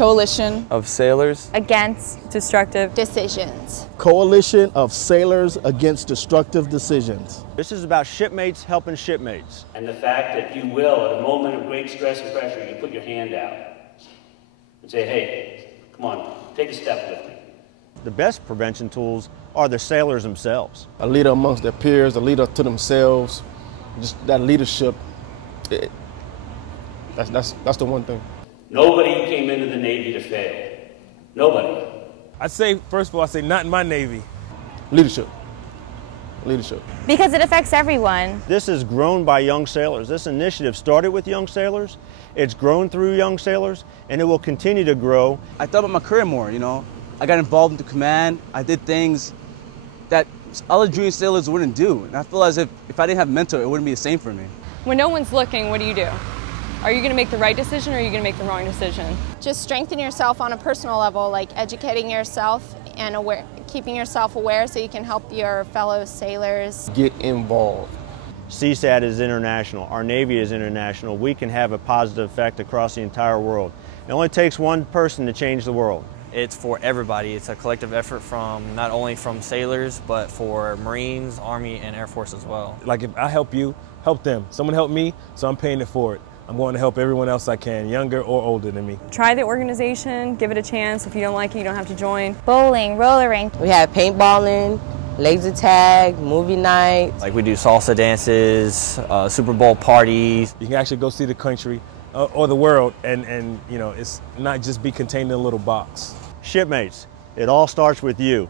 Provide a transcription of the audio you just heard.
Coalition of sailors against destructive decisions. Coalition of Sailors Against Destructive Decisions. This is about shipmates helping shipmates. And the fact that you will, at a moment of great stress and pressure, you put your hand out and say, hey, come on, take a step with me. The best prevention tools are the sailors themselves. A leader amongst their peers, a leader to themselves, just that leadership, that's the one thing. Nobody came into the Navy to fail. Nobody. I'd say, first of all, I'd say not in my Navy. Leadership. Leadership. because it affects everyone. This is grown by young sailors. This initiative started with young sailors. It's grown through young sailors, and it will continue to grow. I thought about my career more, you know. I got involved in the command. I did things that other junior sailors wouldn't do. And I feel as if I didn't have a mentor, it wouldn't be the same for me. When no one's looking, what do? Are you going to make the right decision or are you going to make the wrong decision? Just strengthen yourself on a personal level, like educating yourself and keeping yourself aware so you can help your fellow sailors. Get involved. CSAT is international. Our Navy is international. We can have a positive effect across the entire world. It only takes one person to change the world. It's for everybody. It's a collective effort from not only from sailors, but for Marines, Army, and Air Force as well. Like if I help you, help them. Someone helped me, so I'm paying it forward. I'm going to help everyone else I can, younger or older than me. Try the organization, give it a chance. If you don't like it, you don't have to join. Bowling, roller rink. We have paintballing, laser tag, movie nights. Like we do salsa dances, Super Bowl parties. You can actually go see the country or the world and you know, it's not just be contained in a little box. Shipmates, it all starts with you.